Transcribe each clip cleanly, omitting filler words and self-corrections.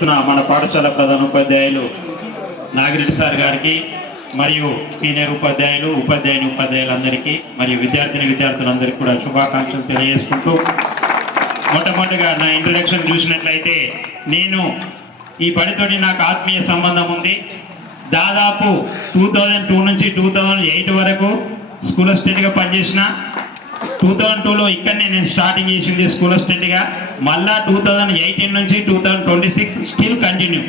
తెలియజేస్తున్న మన పాఠశాల ప్రధానోపాధ్యాయులు నాగిరెడ్డి సార్ గారికి మరియు సీనియర్ ఉపాధ్యాయులందరికీ మరియు విద్యార్థులందరికీ కూడా శుభాకాంక్షలు తెలియజేసుకుంటూ మొట్టమొదటిగా నా ఇంట్రడక్షన్ చూసినట్లయితే నేను ఈ బడితోటి నాకు ఆత్మీయ సంబంధం ఉంది. దాదాపు 2002 నుంచి 2008 వరకు స్కూల్ అసిస్టెంట్గా పనిచేసిన. 2002లో ఇక్కడనే నేను స్టార్టింగ్ చేసింది స్కూల్ అసిస్టెంట్గా. మళ్ళా 2018 నుంచి 2026 స్టిల్ కంటిన్యూ,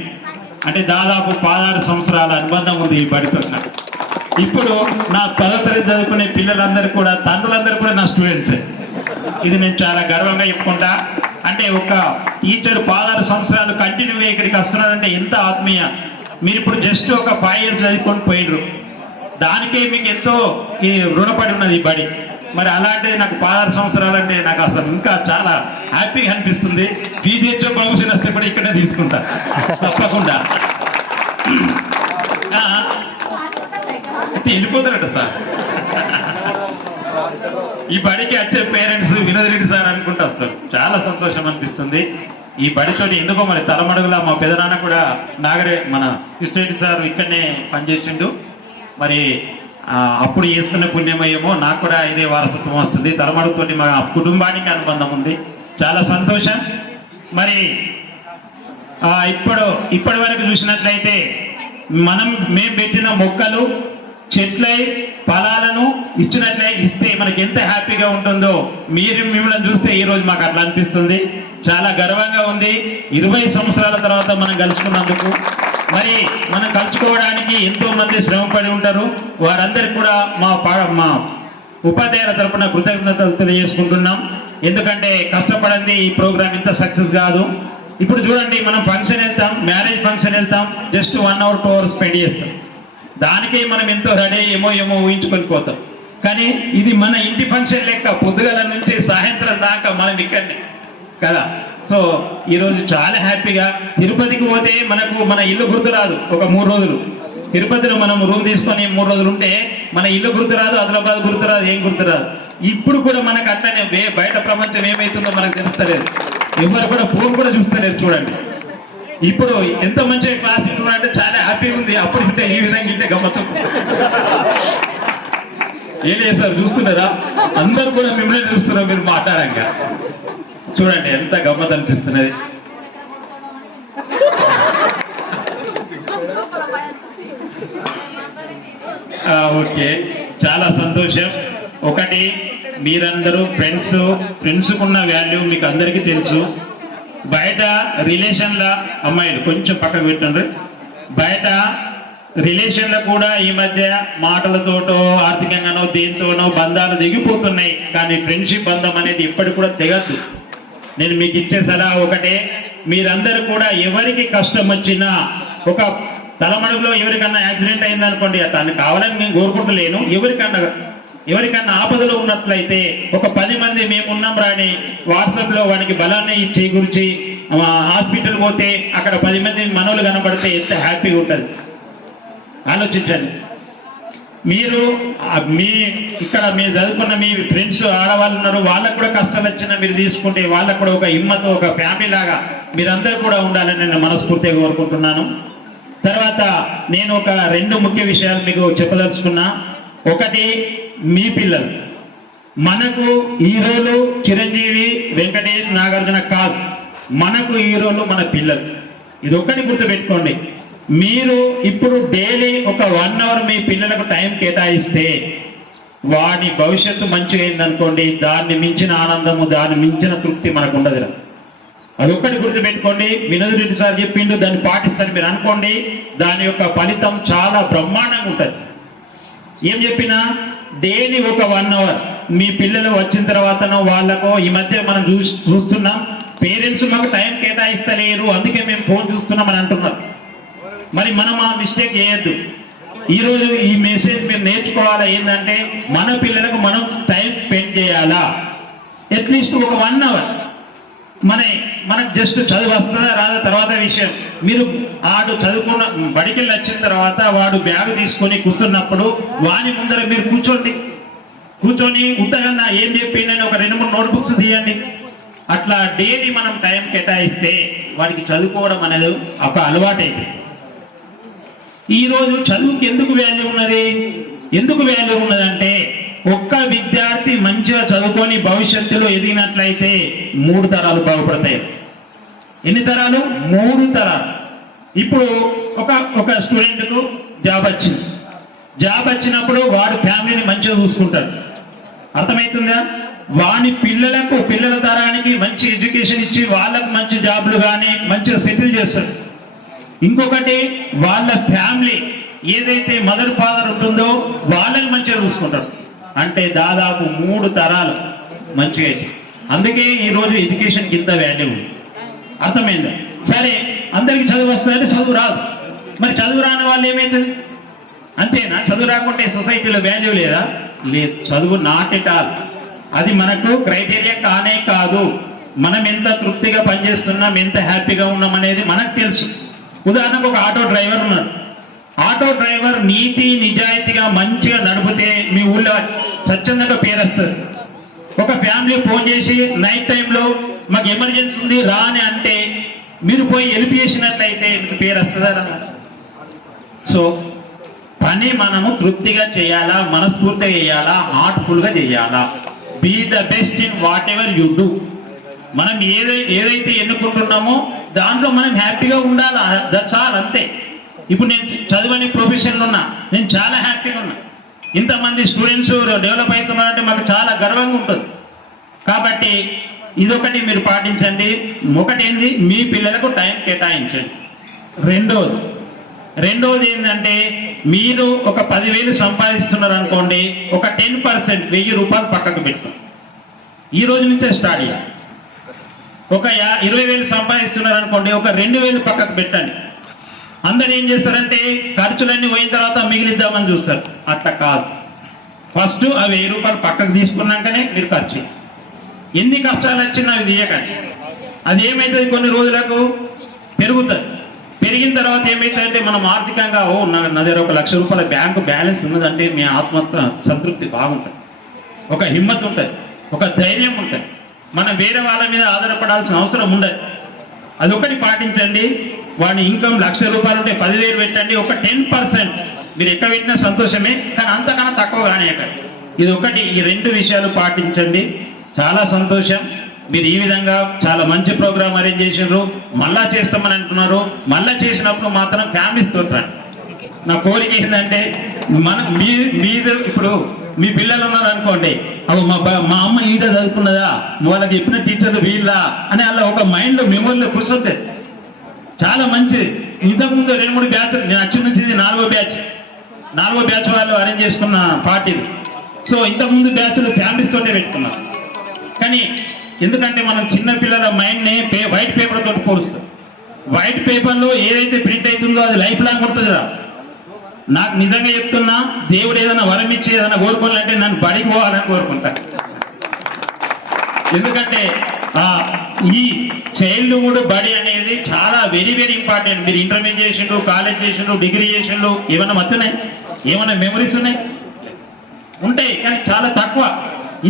అంటే దాదాపు 16 సంవత్సరాల అనుబంధం ఉంది ఈ బడితో నాకు. ఇప్పుడు నా 10వ తరగతి చదువుకునే పిల్లలందరూ కూడా, తండ్రులందరూ కూడా నా స్టూడెంట్సే. ఇది నేను చాలా గర్వంగా చెప్పుకుంటా. అంటే ఒక టీచర్ 16 సంవత్సరాలు కంటిన్యూగా ఇక్కడికి వస్తున్నారంటే ఎంత ఆత్మీయ. మీరు ఇప్పుడు జస్ట్ ఒక 5 years చదువుకొని పోయినరు, దానికే మీకు ఎంతో రుణపడి ఉన్నది ఈ బడి. మరి అలాంటిది నాకు 16 సంవత్సరాలు అంటే నాకు అసలు ఇంకా చాలా హ్యాపీగా అనిపిస్తుంది. పీజీహెచ్ఓ ప్రమోషన్ వస్తే కూడా ఇక్కడే తీసుకుంటా తప్పకుండా. అయితే వెళ్ళిపోతారట సార్. ఈ బడికి వచ్చే పేరెంట్స్ వినోద్ రెడ్డి సార్ అనుకుంటా వస్తారు. చాలా సంతోషం అనిపిస్తుంది. ఈ బడితోటి ఎందుకో మరి తలమడుగులా మా పెదనాన్న కూడా మన కృష్ణరెడ్డి సార్ ఇక్కడనే పనిచేసిండు. మరి అప్పుడు చేసుకున్న పుణ్యమయ్యేమో నాకు కూడా ఇదే వారసత్వం వస్తుంది. తలమడుగుతోటి మా కుటుంబానికి అనుబంధం ఉంది. చాలా సంతోషం. మరి ఇప్పటి వరకు చూసినట్లయితే మేము పెట్టిన మొక్కలు చెట్లై ఫలాలను ఇస్తే మనకి ఎంత హ్యాపీగా ఉంటుందో మిమ్మల్ని చూస్తే ఈరోజు మాకు అట్లా అనిపిస్తుంది. చాలా గర్వంగా ఉంది 20 సంవత్సరాల తర్వాత మనం కలుసుకున్నందుకు. మరి మనం కలుసుకోవడానికి ఎంతో మంది శ్రమపడి ఉంటారు. వారందరికీ కూడా మా ఉపాధ్యాయుల తరఫున కృతజ్ఞతలు తెలియజేసుకుంటున్నాం. ఎందుకంటే కష్టపడండి ఈ ప్రోగ్రామ్ ఇంత సక్సెస్ కాదు. ఇప్పుడు చూడండి, మనం ఫంక్షన్ వెళ్తాం, మ్యారేజ్ ఫంక్షన్ వెళ్తాం, జస్ట్ 1 hour 2 hours స్పెండ్ చేస్తాం. దానికే మనం ఎంతో రెడీ ఏమో ఊహించుకొని పోతాం. కానీ ఇది మన ఇంటి ఫంక్షన్ లెక్క పొద్దుగల నుంచి సాయంత్రం దాకా మనం ఇక్కడనే కదా. సో ఈరోజు చాలా హ్యాపీగా. తిరుపతికి పోతే మన ఇల్లు గుర్తురాదు. ఒక 3 రోజులు తిరుపతిలో మనం రూమ్ తీసుకొని 3 రోజులు ఉంటే మన ఇల్లు గుర్తురాదు, ఆదిలాబాద్ గుర్తురాదు, ఏం గుర్తురాదు. ఇప్పుడు కూడా మనకు అట్లనే బయట ప్రపంచం ఏమవుతుందో మనకు తెలుస్తలేదు. ఎవరు కూడా ఫోన్ కూడా చూస్తలేదు. చూడండి ఇప్పుడు ఎంత మంచిగా క్లాస్ ఇస్తున్నారంటే చాలా హ్యాపీగా ఉంది. అప్పుడు ఇంటే ఈ విధంగా ఇంటే గమ్మత్తు ఏం చేస్తారు చూస్తున్నారా? అందరూ కూడా మిమ్మల్ని చూస్తున్నారు మీరు మాట్లాడాక. చూడండి ఎంత గమ్మత్ అనిపిస్తున్నది. ఓకే, చాలా సంతోషం. ఒకటి, మీరందరూ ఫ్రెండ్స్కున్న వాల్యూ మీకు అందరికీ తెలుసు. బయట రిలేషన్ల అమ్మాయిలు కొంచెం పక్కకు పెట్టండి. బయట రిలేషన్లో కూడా ఈ మధ్య మాటలతోటో ఆర్థికంగానో దేంతోనో బంధాలు దిగిపోతున్నాయి. కానీ ఫ్రెండ్షిప్ బంధం అనేది ఇప్పటికి కూడా తెగద్దు. నేను మీకు ఇచ్చే సలహా ఒకటే, మీరందరూ కూడా ఎవరికి కష్టం వచ్చినా, ఒక తలమడుగులో ఎవరికన్నా యాక్సిడెంట్ అయిందనుకోండి, తను కావాలని నేను కోరుకుంటలేను. ఎవరికన్నా ఆపదలో ఉన్నట్లయితే ఒక 10 మంది మేమున్నాం రాని వాట్సాప్లో వానికి బలాన్ని చేకూర్చి హాస్పిటల్ పోతే అక్కడ 10 మంది మనోళ్ళు కనబడితే ఎంత హ్యాపీగా ఉంటుంది ఆలోచించండి. మీరు ఇక్కడ మీరు చదువుకున్న మీ ఫ్రెండ్స్ ఆడవాళ్ళు ఉన్నారు, వాళ్ళకు కూడా కష్టాలు వచ్చినా మీరు తీసుకుంటే వాళ్ళకు కూడా ఒక హిమ్మత్, ఒక ఫ్యామిలీ లాగా మీరందరూ కూడా ఉండాలని నేను మనస్ఫూర్తిగా కోరుకుంటున్నాను. తర్వాత నేను ఒక 2 ముఖ్య విషయాలు మీకు చెప్పదలుచుకున్నా. ఒకటి, మీ పిల్లలు మనకు హీరోలు చిరంజీవి, వెంకటేష్, నాగార్జున కాదు, మనకు హీరోలు మన పిల్లలు. ఇది ఒక్కటి గుర్తుపెట్టుకోండి. మీరు ఇప్పుడు డైలీ ఒక 1 hour మీ పిల్లలకు టైం కేటాయిస్తే వాడి భవిష్యత్తు మంచిగా అయిందనుకోండి, దాన్ని మించిన ఆనందము, దాన్ని మించిన తృప్తి మనకు ఉండదు. అదొక్కటి గుర్తుపెట్టుకోండి. వినోద్ రెడ్డి సార్ చెప్పిండు, దాన్ని పాటిస్తారని మీరు అనుకోండి, దాని యొక్క ఫలితం చాలా బ్రహ్మాండంగా ఉంటుంది. ఏం చెప్పినా డైలీ ఒక 1 hour మీ పిల్లలు వచ్చిన తర్వాతనో వాళ్ళకో, ఈ మధ్య మనం చూస్తున్నాం పేరెంట్స్ మాకు టైం కేటాయిస్తలేరు, అందుకే మేము ఫోన్ చూస్తున్నామని అంటున్నారు. మరి మనం ఆ మిస్టేక్ చేయొద్దు. ఈరోజు ఈ మెసేజ్ మీరు నేర్చుకోవాలా ఏంటంటే, మన పిల్లలకు మనం టైం స్పెండ్ చేయాలా. అట్లీస్ట్ ఒక 1 hour మనకు జస్ట్ చదువు వస్తుందా రాదా తర్వాత విషయం. మీరు ఆడు చదువుకున్న బడికి వచ్చిన తర్వాత వాడు బ్యాగ్ తీసుకొని కూర్చున్నప్పుడు వాని ముందర మీరు కూర్చొని ఉత్తగా ఏం చెప్పిందని ఒక 2-3 నోట్బుక్స్ తీయండి. అట్లా డైలీ మనం టైం కేటాయిస్తే వాడికి చదువుకోవడం అనేది ఒక అలవాటైంది. ఈరోజు చదువుకి ఎందుకు వాల్యూ ఉన్నది? ఎందుకు వాల్యూ ఉన్నదంటే ఒక్క విద్యార్థి మంచిగా చదువుకొని భవిష్యత్తులో ఎదిగినట్లయితే 3 తరాలు బాగుపడతాయి. ఎన్ని తరాలు? 3 తరాలు. ఇప్పుడు ఒక స్టూడెంట్కు జాబ్ వచ్చింది. జాబ్ వచ్చినప్పుడు వాడు ఫ్యామిలీని మంచిగా చూసుకుంటాడు. అర్థమవుతుందా? వాని పిల్లల తరానికి మంచి ఎడ్యుకేషన్ ఇచ్చి వాళ్ళకు మంచి జాబ్లు కానీ మంచిగా సెటిల్ చేస్తాడు. ఇంకొకటి వాళ్ళ ఫ్యామిలీ ఏదైతే మదర్ ఫాదర్ ఉంటుందో వాళ్ళని మంచిగా చూసుకుంటాడు. అంటే దాదాపు 3 తరాలు మంచిగా అయితే. అందుకే ఈరోజు ఎడ్యుకేషన్కి ఇంత వాల్యూ ఉంది. అర్థమైందా? సరే, అందరికి చదువు వస్తుందంటే చదువు రాదు. మరి చదువు రాని వాళ్ళు ఏమవుతుంది? అంతేనా? చదువు రాకుంటే సొసైటీలో వాల్యూ లేదా? లేదు. చదువు నాట్ ఎట్ ఆల్. అది మనకు క్రైటీరియా కానే కాదు. మనం ఎంత తృప్తిగా పనిచేస్తున్నాం, ఎంత హ్యాపీగా ఉన్నాం అనేది మనకు తెలుసు. ఉదాహరణకు ఒక ఆటో డ్రైవర్ ఉన్నాడు. ఆటో డ్రైవర్ నీతి నిజాయితీగా మంచిగా నడిపితే మీ ఊళ్ళో స్వచ్ఛందంగా పేరు వస్తుంది. ఒక ఫ్యామిలీ ఫోన్ చేసి నైట్ టైంలో మాకు ఎమర్జెన్సీ ఉంది రా అని అంటే మీరు పోయి హెల్ప్ చేసినట్లయితే మీకు పేరు వస్తుందా? సో పని మనము తృప్తిగా చేయాలా, మనస్ఫూర్తిగా చేయాలా, హార్ట్ఫుల్గా చేయాలా. Be the best in whatever you do. మనం ఏదైతే ఎన్నుకుంటున్నామో దాంట్లో మనం హ్యాపీగా ఉండాలా. దట్స్ ఆల్, అంతే. ఇప్పుడు నేను చదువుని ప్రొఫెషన్లో ఉన్నా, నేను చాలా హ్యాపీగా ఉన్నా. ఇంతమంది స్టూడెంట్స్ డెవలప్ అవుతున్నారంటే మాకు చాలా గర్వంగా ఉంటుంది. కాబట్టి ఇదొకటి మీరు పాటించండి. ఒకటి ఏంది, మీ పిల్లలకు టైం కేటాయించండి. రెండోది ఏంటంటే మీరు ఒక 10,000 సంపాదిస్తున్నారు అనుకోండి, ఒక 10% 1,000 రూపాయలు పక్కకు పెట్టాం. ఈ రోజు నుంచే స్టార్ట్ చేయాలి. ఒక 20,000 సంపాదిస్తున్నారు అనుకోండి, ఒక 2,000 పక్కకు పెట్టండి. అందరు ఏం చేస్తారంటే ఖర్చులన్నీ పోయిన తర్వాత మిగిలిద్దామని చూస్తారు. అట్లా కాదు. ఫస్ట్ ఆ 1,000 రూపాయలు పక్కకు తీసుకున్నాకనే మీరు ఖర్చు. ఎన్ని కష్టాలు వచ్చినా అవి తీయకండి. అది ఏమవుతుంది, కొన్ని రోజులకు పెరుగుతుంది. పెరిగిన తర్వాత ఏమవుతుందంటే మనం ఆర్థికంగా నా దగ్గర 1,00,000 రూపాయల బ్యాంకు బ్యాలెన్స్ ఉన్నదంటే మీ ఆత్మ సంతృప్తి బాగుంటుంది, ఒక హిమ్మత్ ఉంటుంది, ఒక ధైర్యం ఉంటుంది. మనం వేరే వాళ్ళ మీద ఆధారపడాల్సిన అవసరం ఉండదు. అదొకటి పాటించండి. వాడి ఇన్కమ్ 1,00,000 రూపాయలు ఉంటే 10,000 పెట్టండి. ఒక 10% మీరు ఎక్కడ పెట్టినా సంతోషమే, కానీ అంతకన్నా తక్కువ కానీ ఎక్కడ. ఇది ఒకటి. ఈ 2 విషయాలు పాటించండి. చాలా సంతోషం. మీరు ఈ విధంగా చాలా మంచి ప్రోగ్రామ్ అరేంజ్ చేసినారు. మళ్ళా చేస్తామని అంటున్నారు. మళ్ళా చేసినప్పుడు మాత్రం ఫ్యామిలీస్తో రండి. నా కోరిక ఏంటంటే మీరు ఇప్పుడు మీ పిల్లలు ఉన్నారు అనుకోండి, అవి మా అమ్మ ఈట చదువుకున్నదా, వాళ్ళకి చెప్పిన టీచర్లు వీళ్ళ అని అలా ఒక మైండ్లో మెమోరీలో కూర్చుంటే చాలా మంచిది. ఇంతకుముందు 2-3 బ్యాచ్, నేను వచ్చి నుంచి ఇది 4వ బ్యాచ్ వాళ్ళు అరేంజ్ చేసుకున్న పార్టీ. సో ఇంతకుముందు బ్యాచ్లు ఫ్యామిలీస్ తోటే పెట్టుకున్నారు. కానీ ఎందుకంటే మనం చిన్న పిల్లల మైండ్ని వైట్ పేపర్ తోటి పోలుస్తాం. వైట్ పేపర్లో ఏదైతే ప్రింట్ అవుతుందో అది లైఫ్ లాంగ్ ఉంటుందిరా. నాకు నిజంగా చెప్తున్నా, దేవుడు ఏదైనా వరం ఇచ్చి ఏదైనా కోరుకోవాలంటే నన్ను బడికి పోవాలని కోరుకుంటా. ఎందుకంటే ఈ చైల్డ్హుడ్ బడి అనేది చాలా వెరీ వెరీ ఇంపార్టెంట్. మీరు ఇంటర్మీడియట్ చేసిండు, కాలేజ్ చేసిండు, డిగ్రీ చేసిండు, ఏమైనా మత్తున్నాయి, ఏమైనా మెమరీస్ ఉన్నాయి? ఉంటాయి, కానీ చాలా తక్కువ.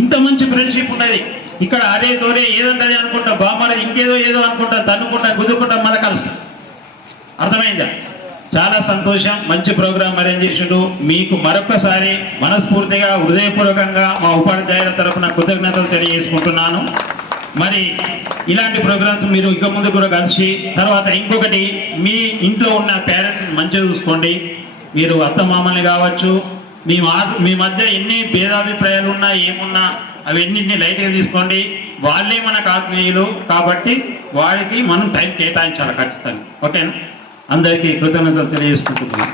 ఇంత మంచి ఫ్రెండ్షిప్ ఉన్నది ఇక్కడ. అరే తోరే ఏదంటే అనుకుంటా, బామ్మది ఇంకేదో అనుకుంటా, తన్నుకుంటా, గుద్దుకుంటా, మళ్ళీ కలుస్తాం. అర్థమైందా? చాలా సంతోషం. మంచి ప్రోగ్రాం అరేంజ్ చేసిండు. మీకు మరొకసారి మనస్ఫూర్తిగా హృదయపూర్వకంగా మా ఉపాధ్యాయుల తరఫున కృతజ్ఞతలు తెలియజేసుకుంటున్నాను. మరి ఇలాంటి ప్రోగ్రామ్స్ మీరు ఇక ముందు కూడా కలిసి, తర్వాత ఇంకొకటి, మీ ఇంట్లో ఉన్న పేరెంట్స్ని మంచిగా చూసుకోండి. మీరు అత్తమామల్ని కావచ్చు, మీ మధ్య ఎన్ని భేదాభిప్రాయాలు ఉన్నా ఏమున్నా అవన్నింటినీ లైట్గా తీసుకోండి. వాళ్ళే మనకు ఆత్మీయులు కాబట్టి వారికి మనం టైం కేటాయించాలి ఖచ్చితంగా. ఓకేనా? అందరికీ కృతజ్ఞతలు తెలియజేసుకుంటున్నాను.